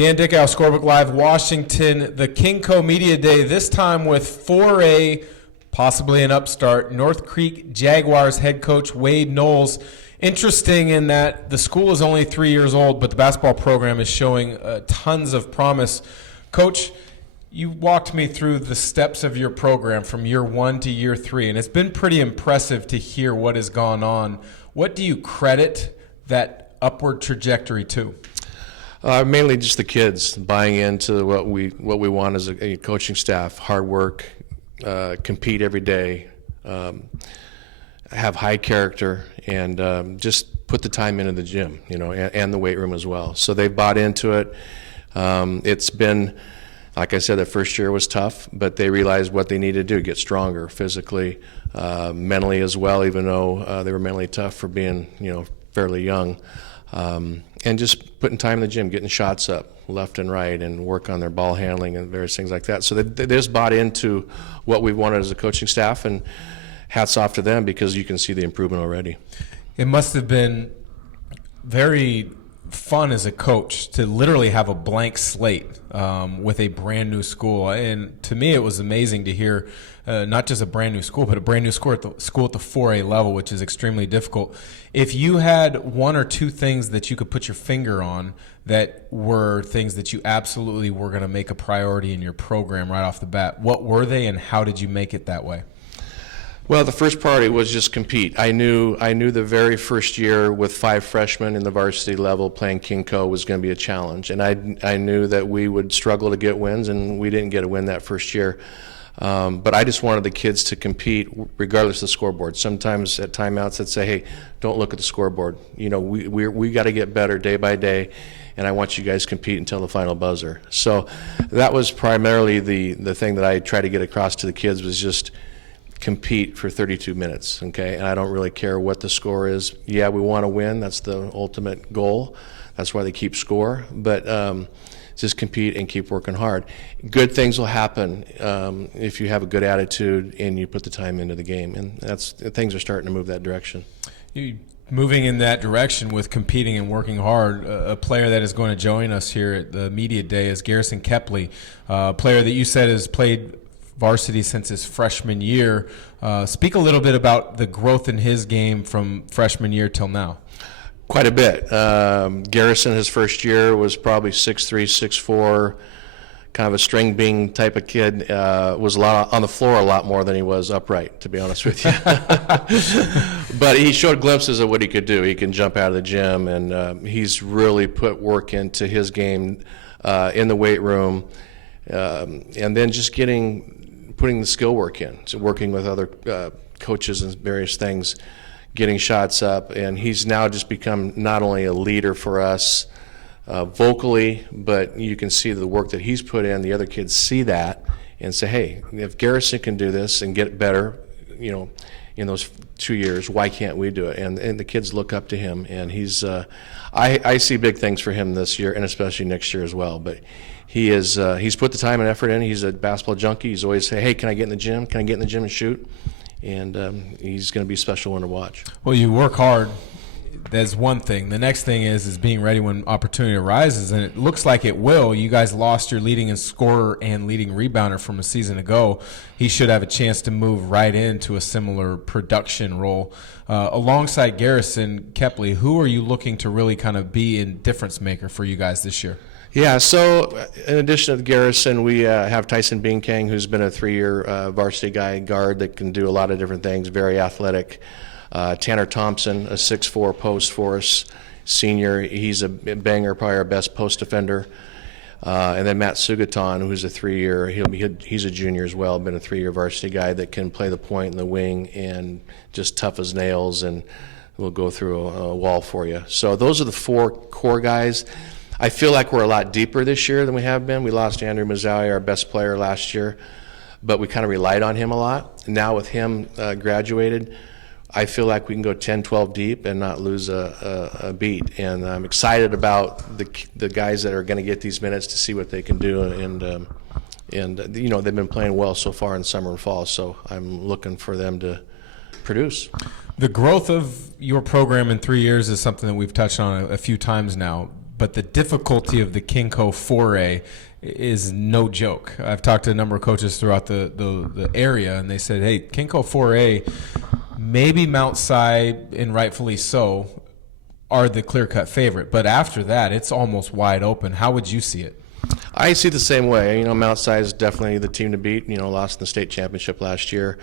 Dan Dickau, Scorebook Live, Washington, the KingCo Media Day, this time with 4A, possibly an upstart, North Creek Jaguars head coach Wayde Knowles. Interesting in that the school is only 3 years old, but the basketball program is showing tons of promise. Coach, you walked me through the steps of your program from year 1 to year 3, and it's been pretty impressive to hear what has gone on. What do you credit that upward trajectory to? Mainly just the kids buying into what we want as a coaching staff. Hard work, compete every day, have high character, and just put the time into the gym, and the weight room as well. So they bought into it. It's been, like I said, the first year was tough, but they realized what they needed to do: get stronger physically, mentally as well. Even though they were mentally tough for being, fairly young. And just putting time in the gym, getting shots up left and right, and work on their ball handling and various things like that. So they just bought into what we wanted as a coaching staff, and hats off to them because you can see the improvement already. It must have been very fun as a coach to literally have a blank slate with a brand new school. And to me, it was amazing to hear not just a brand new school, but a brand new school at the 4A level, which is extremely difficult. If you had one or two things that you could put your finger on that were things that you absolutely were going to make a priority in your program right off the bat, what were they, and how did you make it that way? Well, the first priority was just compete. I knew the very first year with 5 freshmen in the varsity level playing KingCo was going to be a challenge, and I knew that we would struggle to get wins, and we didn't get a win that first year. But I just wanted the kids to compete regardless of the scoreboard. Sometimes at timeouts I'd say, hey, don't look at the scoreboard. We got to get better day by day, and I want you guys to compete until the final buzzer. So that was primarily the thing that I tried to get across to the kids, was just compete for 32 minutes, okay? And I don't really care what the score is. Yeah, we want to win. That's the ultimate goal. That's why they keep score. But just compete and keep working hard. Good things will happen if you have a good attitude and you put the time into the game. And things are starting to move that direction. Moving in that direction with competing and working hard, a player that is going to join us here at the Media Day is Garrison Kepley, a player that you said has played varsity since his freshman year. Speak a little bit about the growth in his game from freshman year till now. Quite a bit. Garrison, his first year, was probably 6'3", 6'4", kind of a string bean type of kid. Was a lot on the floor, a lot more than he was upright, to be honest with you. But he showed glimpses of what he could do. He can jump out of the gym, and he's really put work into his game in the weight room, and then just putting the skill work in, so working with other coaches and various things, getting shots up, and he's now just become not only a leader for us vocally, but you can see the work that he's put in. The other kids see that and say, hey, if Garrison can do this and get better, in those 2 years, why can't we do it? And the kids look up to him, and he's I see big things for him this year, and especially next year as well. But he's put the time and effort in. He's a basketball junkie. He's always say, hey, can I get in the gym? Can I get in the gym and shoot? And he's going to be a special one to watch. Well, you work hard. That's one thing. The next thing is being ready when opportunity arises, and it looks like it will. You guys lost your leading scorer and leading rebounder from a season ago. He should have a chance to move right into a similar production role. Alongside Garrison Kepley, who are you looking to really kind of be a difference maker for you guys this year? Yeah, so in addition to Garrison, we have Tyson Binkang, who's been a 3-year varsity guard that can do a lot of different things, very athletic. Tanner Thompson, a 6'4" post for us, senior. He's a banger, probably our best post defender. And then Matt Sugatan, who's a 3-year. He's a junior as well, been a 3-year varsity guy that can play the point and the wing and just tough as nails, and will go through a wall for you. So those are the 4 core guys. I feel like we're a lot deeper this year than we have been. We lost Andrew Mazzawi, our best player last year, but we kind of relied on him a lot. Now with him graduated, I feel like we can go 10, 12 deep and not lose a beat. And I'm excited about the guys that are going to get these minutes to see what they can do. And they've been playing well so far in summer and fall, so I'm looking for them to produce. The growth of your program in 3 years is something that we've touched on a few times now. but the difficulty of the KingCo 4A is no joke. I've talked to a number of coaches throughout the area, and they said, hey, KingCo 4A, maybe Mount Si, and rightfully so, are the clear-cut favorite. But after that, it's almost wide open. How would you see it? I see it the same way. Mount Si is definitely the team to beat. Lost in the state championship last year.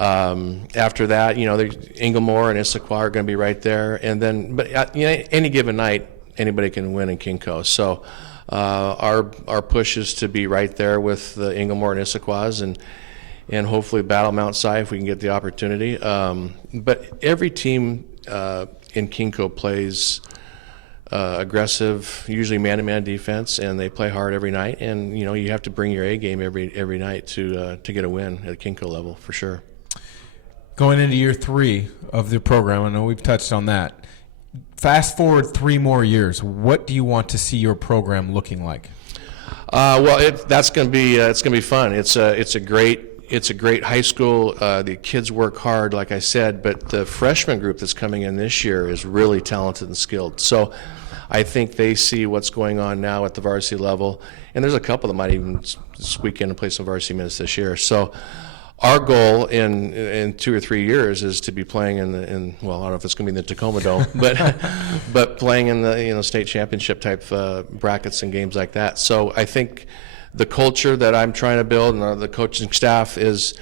After that, Inglemoor and Issaquah are going to be right there. And then, but any given night, anybody can win in KingCo. So our push is to be right there with the Inglemoor and Issaquahs, and hopefully battle Mount Si if we can get the opportunity. But every team in KingCo plays aggressive, usually man-to-man defense, and they play hard every night. And you have to bring your A game every night to get a win at KingCo level for sure. Going into year 3 of the program, I know we've touched on that. Fast forward 3 more years. What do you want to see your program looking like? Well, that's going to be it's going to be fun. It's a great high school. The kids work hard, like I said, but the freshman group that's coming in this year is really talented and skilled. So I think they see what's going on now at the varsity level, and there's a couple that might even squeak in and play some varsity minutes this year. So our goal in 2 or 3 years is to be playing well, I don't know if it's going to be in the Tacoma Dome, but playing in the state championship type brackets and games like that. So I think the culture that I'm trying to build and the coaching staff is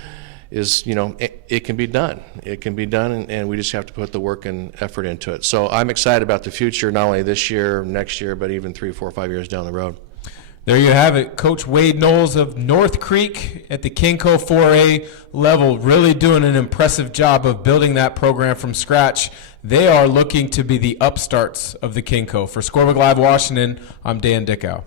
it can be done. It can be done, and we just have to put the work and effort into it. So I'm excited about the future, not only this year, next year, but even 3, 4, 5 years down the road. There you have it. Coach Wayde Knowles of North Creek at the KingCo 4A level, really doing an impressive job of building that program from scratch. They are looking to be the upstarts of the KingCo. For Scorebook Live Washington, I'm Dan Dickau.